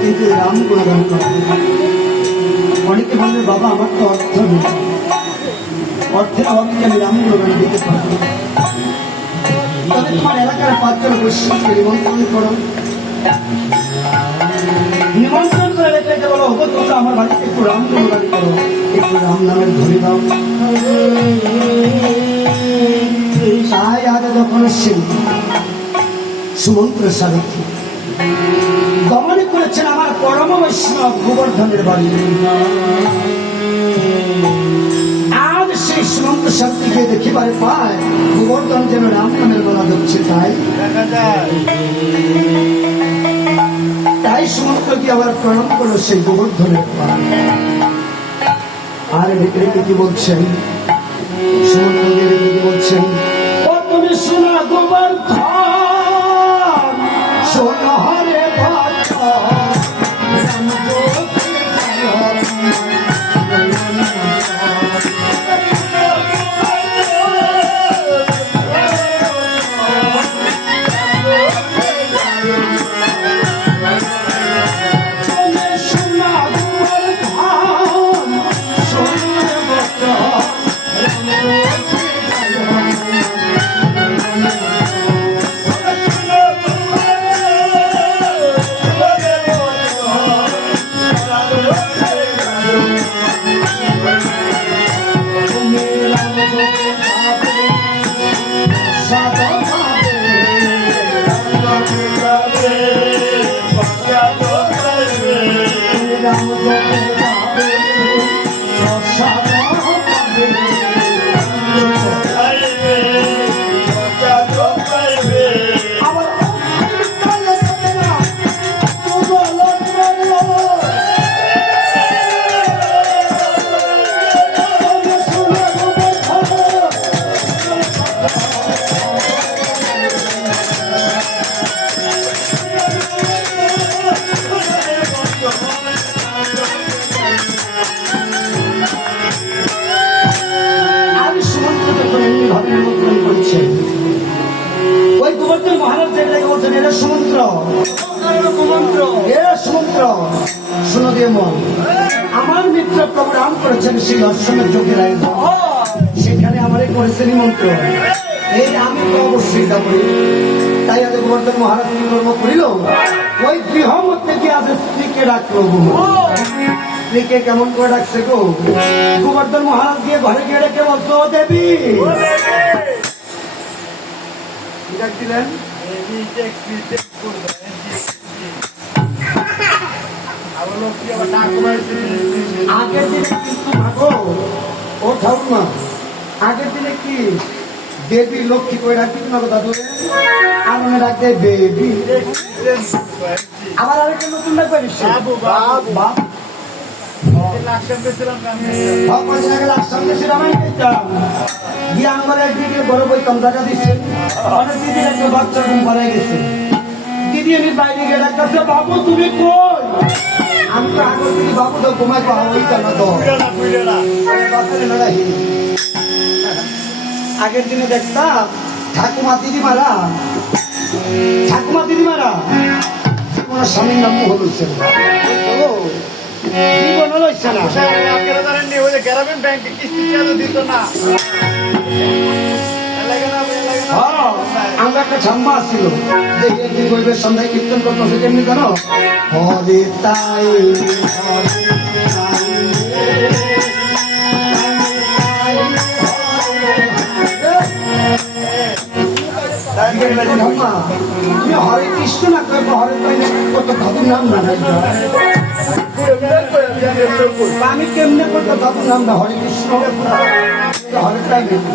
কিন্তু রাম করে দাম অনেকে বলবে বাবা, আমার তো অর্থ নেই অর্থের অভাবকে আমি রাম করে দিতে পারব তবে তোমার এলাকার পাঁচজন বৈশ্বিক নিমন্ত্রণ করো। আমার বাড়িতে একটু রাম করো। একটু রাম নামের ধরে দাও। তাই আজ যখন দমন করেছেন আমার পরম বৈষ্ণব গোবর্ধনের বাড়ি। আজ সেই সুমন্ত শক্তিকে দেখিবার পায়। গোবর্ধন যেন রাম নামের গলা ধরছে, তাই। তাই সুমন্তকে আবার প্রণাম করল সেই গোবর্ধনের পায় আর ভিতরে কি বলছেন? রেখে কি বলছেন? আমি সুমন্ত্র এরা সুমন্ত্র শুনো দিয়ে মন। আমার মিত্র প্রভু রাম করেছেন সেই দর্শনের আয়োজন সেখানে আমারে করেছে নিমন্ত্রণ এই আমি তো অবশ্যই যাব তাই আজ গোবর্ধন মহারাজ কি কর্ম করিল? ওই গৃহ মধ্যে কি আজ স্ত্রীকে ডাকলো স্ত্রীকে কেমন করে ডাকছে গো? গোবর্ধন মহারাজ গিয়ে ঘরে গিয়ে রেখে বলছো দেবী! ডাক দিলেন? আগের দিনে কিন্তু ভাগো। ও ঠাকুমা আগের দিনে কি দেবী লক্ষ্মী করে ডাকবি না গো দাদু আর মনে রাখতে বেবি আবার আরেকটা নতুন ডাকবে বাবু, বাবু। বাবু দিদি আমি বাইরে গিয়ে ডাক্তার বাবু তুমি কই? আমি আগর পাওয়া না তো দিনে দেখতাম ঠাকুমা দিদিমারা ঠাকুমা দিদিমারা কোনো স্বামীর নাম মোহন হোসেন। জীবন হইছে না। গ্রামীণ ব্যাংকে কিস্তি দিত না। আমরা একটা ঝাম্মা ছিল। দেখি একদিন গরিবের সন্ধ্যায় কীর্তন করতেছে কেমনি জানো? হরে তাই হরে তুমি হরে কৃষ্ণ না কয়ে হরে কত ধাতুর নাম না আমি কেমনে করতে ধাতুর নাম না হরে কৃষ্ণ? হরে তাই না।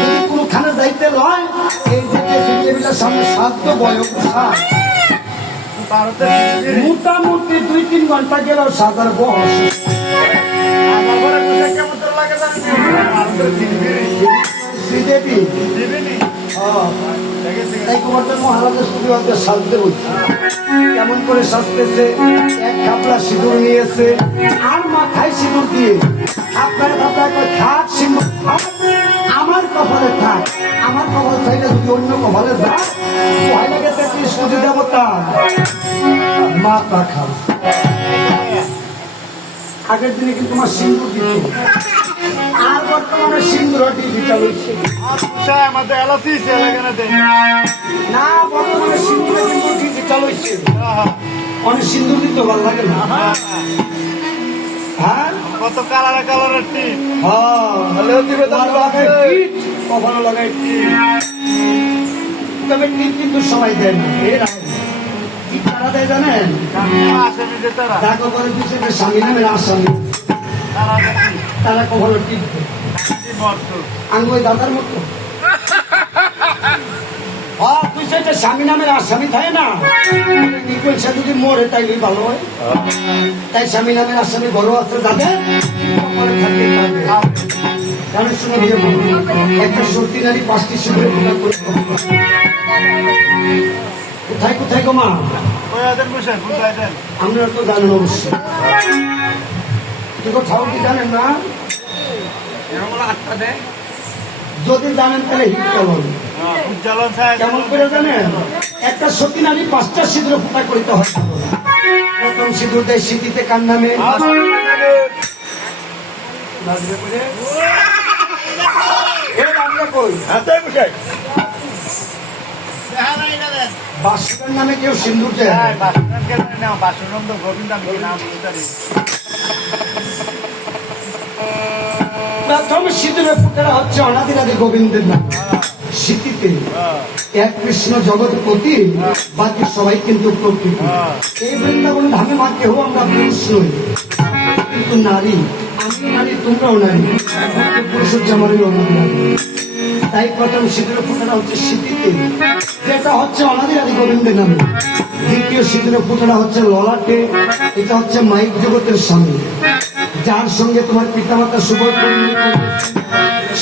যদি কোনখানে যাইতে লয় এই যে টেবিলের সামনে সাধ্য বয়স মোটামুটি দুই তিন ঘণ্টা গেল তো দিবিনি। শ্রীদেবী। কেমন করে সাজতেছে? এক খাপলা সিঁদুর নিয়েছে। আর মাথায় সিঁদুর দিয়ে। আপনার খাপলা করে সিঁদুর আমার কপালে থাক। আমার কপাল চাইলে যদি অন্য কপালে যায় লাগে দেখি স্তুতি দেবতা। মা পাখাল আগের দিনে কিন্তু তোমার সিন্দুর দিত আর বর্তমানে সিন্দুর ডিজিটাল হয়েছে বসে আমাদের এলাচি সে না বর্তমানে সিন্দুরে কিন্তু ডিজিটাল হয়েছে। অনেক সিন্দুর দিতে ভালো লাগে না। হ্যাঁ? কত কালারে কালারের টিপ? হ্যাঁ হলেও দিবে লাগায় টিট। তবে কিন্তু সবাই দেয় না এর কি তারা দেয় জানেন? যে করে স্বামী নামের আসামি তারা দেখি কখনো টিট দেয়? আমি ওই দাদার মতো। সেটা স্বামী নামের আসামি থাকে না। নিকল সে যদি মরে তাইলে ভালো হয়। তাই স্বামী নামের আসামি বড় আছে তাদের। কারণ শুনে দিয়ে একটা সত্যি নারী পাঁচটি করে। কোথায় কোথায় গো মা? ওই ওদের বসে বুঝাই দেন আপনারা তো জানেন অবশ্যই। কিন্তু ঠাকুর কি জানেন না? যদি জানেন তাহলে হিট কেমন করে জানেন একটা সতী নারী পাঁচটা সিঁদুর ফোটা করিতে হয় প্রথম সিঁদুর দেয় স্মৃতিতে কার নামে নাচবে করে। এ নাচবে কই? হাতে বসে বাসুদের নামে কেউ সিন্দুর দেয়। হ্যাঁ, বাসুনকে নাও, বাসুনন্দ গোবিন্দ নাম বলতে পারি? প্রথম সিঁদুরের ফুটারা হচ্ছে অনাদিরাদি গোবিন্দের নাম। স্মৃতিতে এক কৃষ্ণ জগৎপতি বাকি সবাই কিন্তু প্রকৃতি। এই বৃন্দাবন ধামে মা কেউ আমরা পুরুষ কিন্তু নারী, আমিও নারী, তোমরাও নারী। পুরুষ হচ্ছে আমাদের নারী তাই প্রথম সিঁদুর ফুটাটা হচ্ছে স্মৃতিতে, যেটা হচ্ছে অনাদি আদি গোবিন্দের নামে। দ্বিতীয় সিঁদুরের ফুটাটা হচ্ছে ললাটে, এটা হচ্ছে মাইক জগতের স্বামী। যার সঙ্গে তোমার পিতামাতা সুবোধ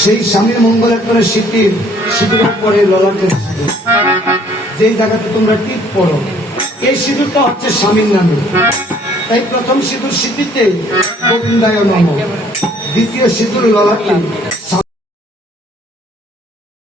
সেই স্বামীর মঙ্গলের পরে সিটির সিঁদুরের পরে ললাটের যেই জায়গাতে তোমরা টিপ পড়ো, এই সিঁদুরটা হচ্ছে স্বামীর নামে। তাই প্রথম সিঁদুর সিদ্ধিতে গোবিন্দায় নম। দ্বিতীয় সিঁদুর ললাটে